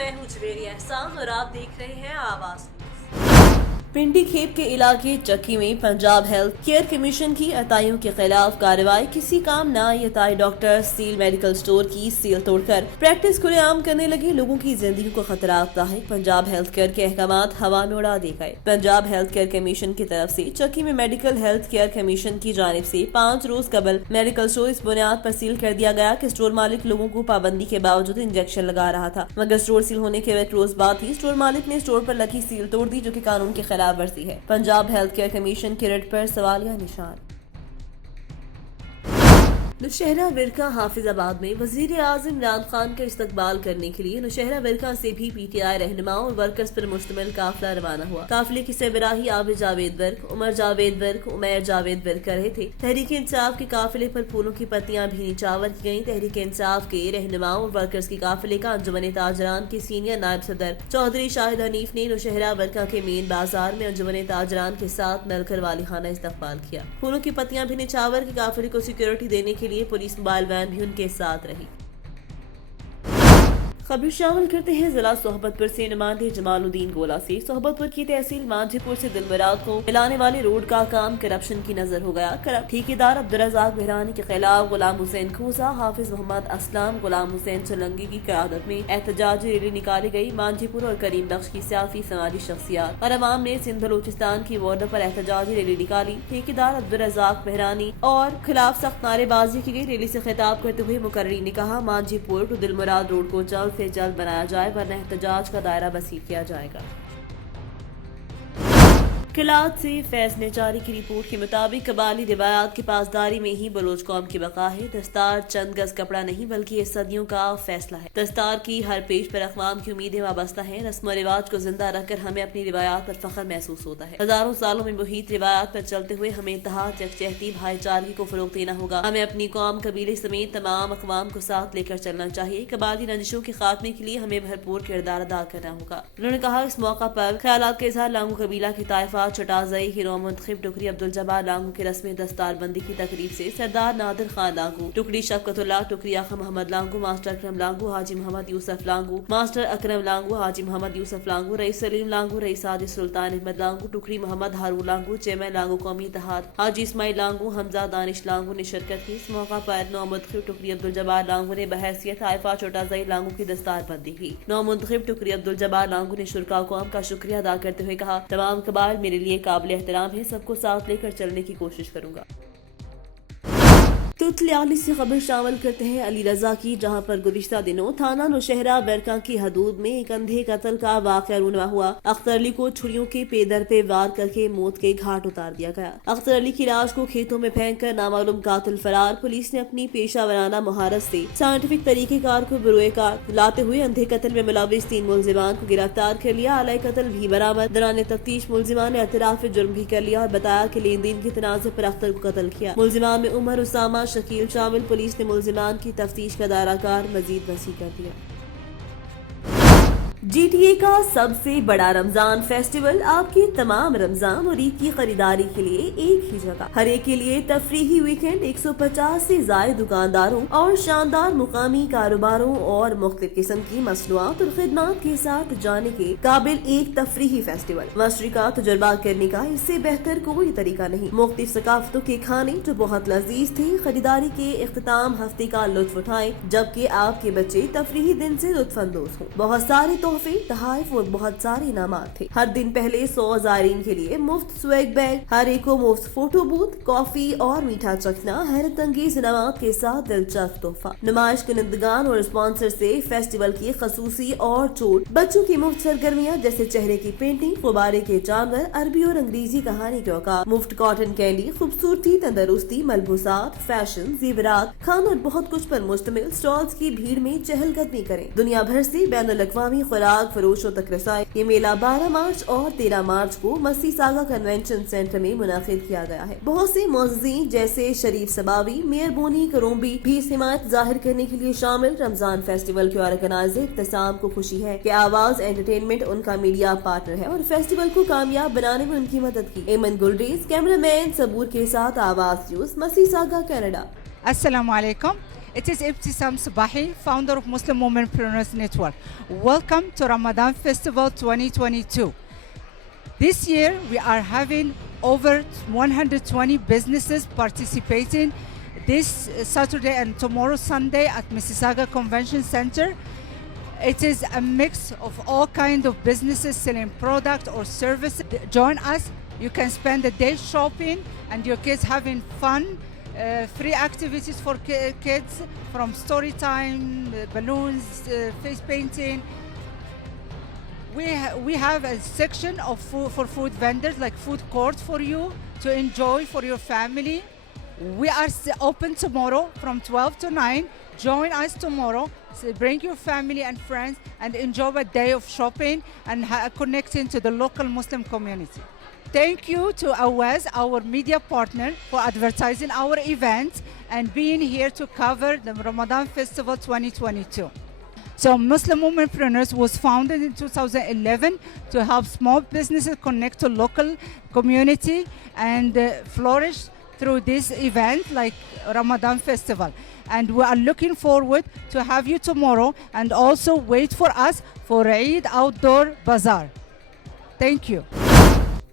मैं हूँ जवेरी एहसान और आप देख रहे हैं आवाज। पिंडी खेप के इलाके चक्की में पंजाब हेल्थ केयर कमीशन की अताइयों के खिलाफ कार्रवाई। किसी काम न आई अताई डॉक्टर सील मेडिकल स्टोर की सील तोड़कर प्रैक्टिस खुलेआम करने लगे। लोगों की जिंदगी को खतरा आता है। पंजाब हेल्थ केयर के अहकामात हवा में उड़ा दिए गए। पंजाब हेल्थ केयर कमीशन की तरफ से चक्की में मेडिकल हेल्थ केयर कमीशन की जानिब से 5 रोज कबल मेडिकल स्टोर इस बुनियाद पर सील कर दिया गया कि स्टोर मालिक लोगों को पाबंदी के बावजूद इंजेक्शन लगा रहा था, मगर स्टोर सील होने के 1 रोज बाद ही स्टोर मालिक ने स्टोर पर लगी सील तोड़ दी, जो कि कानून के खिलाफ वर्जी है। पंजाब हेल्थ केयर कमीशन की रिट पर सवालिया निशान। नौशहरा विरका हाफिजाबाद में वजीर आजम इमरान खान का इस्तकबाल करने के लिए नौशहरा विरका से भी PTI रहनुमाओं और वर्कर्स पर मुश्तमिल काफिला रवाना हुआ। काफिले की सरबराही आबिद जावेद वर्क, उमर जावेद वर्क, उमैर जावेद वर्क कर रहे थे। तहरीक इंसाफ के काफिले पर फूलों की पत्तियां भी निछावर की गयी। तहरीक इंसाफ के रहनुमाओं और वर्कर्स की काफिले का अंजुमन ताजरान के सीनियर नायब सदर चौधरी शाहिद हनीफ ने नौशहरा विरका के मेन बाजार में अंजुमन ताजरान के साथ मिलकर वालिहाना इस्तकबाल किया। फूलों की पत्तियां भी निछावर के काफिले को सिक्योरिटी देने के लिए पुलिस मोबाइल वैन भी उनके साथ रही। खबर शामिल करते हैं जिला सोहबतपुर से। नुमाइंदे जमालुद्दीन गोला से सोहबतपुर की तहसील मांझीपुर से दिलमुराद को मिलाने वाले रोड का काम करप्शन की नजर हो गया। ठेकेदार अब्दुर्रज़ाक बहरानी के खिलाफ गुलाम हुसैन खोसा, हाफिज मोहम्मद असलम, गुलाम हुसैन चलंगी की क़यादत में एहतजाजी रैली निकाली गई। मांझीपुर और करीम बख्श की सियासी समाजी शख्सियात और अवाम ने सिंध बलोचिस्तान की बॉर्डर पर एहतजाजी रैली निकाली। ठेकेदार अब्दुर्रज़ाक बहरानी और खिलाफ सख्त नारेबाजी की गई। रैली से खिताब करते हुए मुकर्री ने कहा, मांझीपुर टू दिलमुराद रोड को जल्द से जल्द बनाया जाए, वरना एहतजाज का दायरा वसी किया जाएगा। किलात से फैज नेचारी की रिपोर्ट के मुताबिक कबाली रिवायात की पासदारी में ही बलोच कौम की बका है। दस्तार चंद गज कपड़ा नहीं बल्कि ये सदियों का फैसला है। दस्तार की हर पेश पर अक़वाम की उम्मीदें वाबस्ता हैं। रस्म और रिवाज को जिंदा रखकर हमें अपनी रिवायात पर फख्र महसूस होता है। हजारों सालों में मुहित रिवायात पर चलते हुए हमें इत्तेहाद, यकजहती, भाईचारगी को फरोग देना होगा। हमें अपनी कौम, कबीले समेत तमाम अक़वाम को साथ लेकर चलना चाहिए। कबाली रंजिशों के खात्मे के लिए हमें भरपूर किरदार अदा करना होगा। उन्होंने कहा, इस मौका पर ख्यालात के इजहार लांगू कबीला के ताइफा छटाजई हीरो मुंतखब टुकड़ी अब्दुल जब्बार लांगू के रस्म दस्तारबंदी की तकरीब से सरदार नादिर खान लांगू, टुकड़ी शफकतुल्लाह, टुकड़ी आखा मोहम्मद लांगू, मास्टर अकरम लांगू, हाजी मोहम्मद यूसुफ लांगू, मास्टर अकरम लांगू, हाजी मोहम्मद यूसुफ लांगू, रईस सलीम लांगू, रईस हाजी सुल्तान अहमद लांगू, टुकड़ी मोहम्मद हारून लांगू, चेयरमैन लांगू कौमी इत्तेहाद हाजी इस्माइल लांगू, हमजा दानिश लांगू ने शिरकत की। इस मौका पर नौ मुंतखब टुकड़ी अब्दुल जब्बार लांगू ने बहैसियत ताइफा छोटाजई लांगू की दस्तारबंदी की। नौ मुंतखब टुकड़ी अब्दुल जब्बार लांगू ने शुरका कौम का शुक्रिया अदा करते हुए कहा, तमाम कबाइल मेरे लिए काबिल एहतराम है, सबको साथ लेकर चलने की कोशिश करूंगा। तुतलियाली से खबर शामिल करते हैं अली रजा की, जहां पर गुज़िश्ता दिनों थाना नौशहरा वेरका की हदूद में एक अंधे कत्ल का वाक़या रूनुमा हुआ। अख्तर अली को छुरियों के पेदर पे वार करके मौत के घाट उतार दिया गया। अख्तर अली की लाश को खेतों में फेंककर नामालूम कातिल फरार। पुलिस ने अपनी पेशा वराना महारत से साइंटिफिक तरीक़ेकार को बरोए कार लाते हुए अंधे कत्ल में मुलविस 3 मुलजिमान को गिरफ्तार कर लिया। आलय कत्ल भी बरामद। दौरान तफ्तीश मुलजिमान ने एतराफ़ जुर्म भी कर लिया और बताया कि लेन देन के तनाज़े पर अख्तर को कत्ल किया। मुलजिमान में उमर, उसामा, शकील शामिल। पुलिस ने मुलजिमान की तफ्तीश का दायरा कार मजीद वसी कर दिया। GTA का सबसे बड़ा रमजान फेस्टिवल आपके तमाम रमजान और ईद की खरीदारी के लिए एक ही जगह। हर एक के लिए तफरीही वीकेंड, 150 से ज्यादा दुकानदारों और शानदार मुकामी कारोबारों और मुख्तलिफ किस्म की मसनूआत और खिदमात के साथ जाने के काबिल एक तफरीही फेस्टिवल। मशरी का तजुर्बा करने का इससे बेहतर कोई तरीका नहीं। मुख्तलिफ सकाफतों के खाने जो बहुत लजीज थे। खरीदारी के इख्तिताम हफ्ते का लुत्फ उठाएं, जबकि आपके बच्चे तफरीही दिन से लुत्फानंदोज हों। बहुत सारे तोहफे, तहाइफ और बहुत सारे इनामात थे। हर दिन पहले 100 ज़ायरीन के लिए मुफ्त स्वैग बैग, हर एक को मुफ्त फोटो बूथ, कॉफी और मीठा चखना, हैरत अंगेज इनामात के साथ दिलचस्प तोहफा। नुमाइश कुनंदगान और स्पॉन्सर से फेस्टिवल की खसूसी और छूट। बच्चों की मुफ्त सरगर्मियाँ जैसे चेहरे की पेंटिंग, गुब्बारे के जानवर, अरबी और अंग्रेजी कहानी के औकात, मुफ्त कॉटन कैंडी, खूबसूरती, तंदरुस्ती, मलबूसात, फैशन, जेवरात, खाना और बहुत कुछ पर मुश्तमिल स्टॉल्स की भीड़ में चहलकदमी करें। दुनिया भर से बैनुल-अक़वामी खुराक फरोशों तक रसाई। ये मेला 12 मार्च और 13 मार्च को मस्सी सागा कन्वेंशन सेंटर में मुनाकिद किया गया है। बहुत से मुअज़्ज़िज़ीन जैसे शरीफ सबावी, मेयर बोनी करोम्बी भी इस हिमायत जाहिर करने के लिए शामिल। रमजान फेस्टिवल के ऑर्गेनाइजर इब्तिसाम को खुशी है कि आवाज एंटरटेनमेंट उनका मीडिया पार्टनर है और फेस्टिवल को कामयाब बनाने में उनकी मदद की। एमन गुलरेज, कैमरामैन सबूर के साथ आवाज न्यूज़, मस्सी सागा, कनाडा। अस्सलाम वालेकुम। It is Ibtisam Sabahi, founder of Muslim Womenpreneurs Network. Welcome to Ramadan Festival 2022. This year we are having over 120 businesses participating this Saturday and tomorrow Sunday at Mississauga Convention Center. It is a mix of all kinds of businesses selling product or services. Join us. You can spend the day shopping and your kids having fun. Free activities for kids from story time, balloons, face painting. We have a section of for food vendors, like food court for you to enjoy for your family. We are open tomorrow from 12 to 9. Join us tomorrow. So bring your family and friends and enjoy a day of shopping and connecting to the local Muslim community. Thank you to Awaz, our media partner, for advertising our event and being here to cover the Ramadan Festival 2022. So Muslim Womenpreneurs was founded in 2011 to help small businesses connect to local community and flourish through this event like Ramadan Festival. And we are looking forward to have you tomorrow and also wait for us for Eid Outdoor Bazaar. Thank you.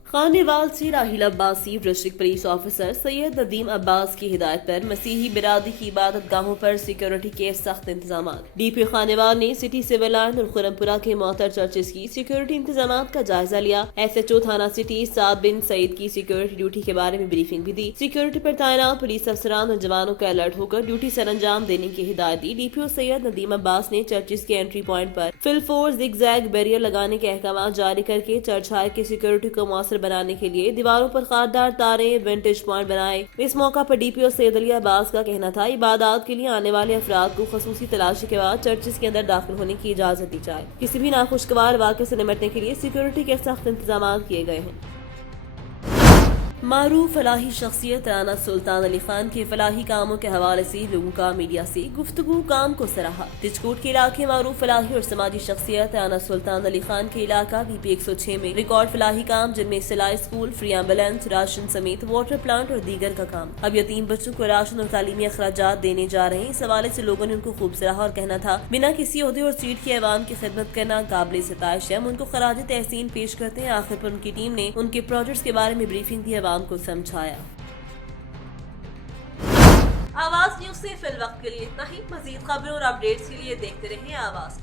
Khanewal से Rahil Abbasi district police officer Syed Nadeem Abbas की हिदायत पर मसीही बिरादरी की इबादत गाहों पर security के सख्त इंतजाम। डीपी खानेवाल ने सिटी सिविल लाइन और खुरमपुरा के मोहतर चर्चेज की सिक्योरिटी इंतजाम का जायजा लिया। SHO थाना सिटी साद बिन सईद की सिक्योरिटी ड्यूटी के बारे में ब्रीफिंग भी दी। सिक्योरिटी पर तैनात पुलिस अफसरान और जवानों को अलर्ट होकर ड्यूटी सर अंजाम देने की हिदायत दी। DPO सैयद नदीम अब्बास ने चर्चेज के एंट्री पॉइंट पर फिल फोर्स जिगजैग बैरियर लगाने के अहकाम जारी करके चर्च हाई की सिक्योरिटी को मौसर बनाने के लिए दीवारों पर खारदार तारें विंटेज पॉइंट बनाए। इस मौका पर DPO सैयद अली अब्बास का कहना था इबादत के लिए आने वाले अफराद को खसूसी तलाशी के बाद चर्चेज के अंदर दाखिल होने की इजाजत दी जाए। किसी भी नाखुशगवार वाक़े से निपटने के लिए सिक्योरिटी के सख्त इंतजाम किए गए हैं। मारूफ फलाही शख्सियत राना सुल्तान अली खान के फलाही कामों के हवाले से लोगों का मीडिया से गुफ्तगू काम को सराहा। तिचकोट के इलाके मारूफ फलाही और समाजी शख्सियत राना सुल्तान अली खान के इलाका BP 106 में रिकॉर्ड फलाही काम जिनमें सिलाई स्कूल, फ्री एम्बुलेंस, राशन समेत वाटर प्लांट और दीगर का काम। अब यतीम बच्चों को राशन और तालीमी अखराजात देने जा रहे हैं। इस हवाले से लोगों ने उनको खूब सराहा और कहना था बिना किसी ओहदे और सीट की अवाम की खिदमत करना काबिल सिताइश है। हम उनको खराज तहसीन पेश करते हैं। आखिर पर उनकी टीम ने उनके प्रोजेक्ट्स के बारे में ब्रीफिंग दी, अवाम को समझाया। आवाज न्यूज से फिल वक्त के लिए इतना ही। मजीद खबरों और अपडेट्स के लिए देखते रहिए आवाज।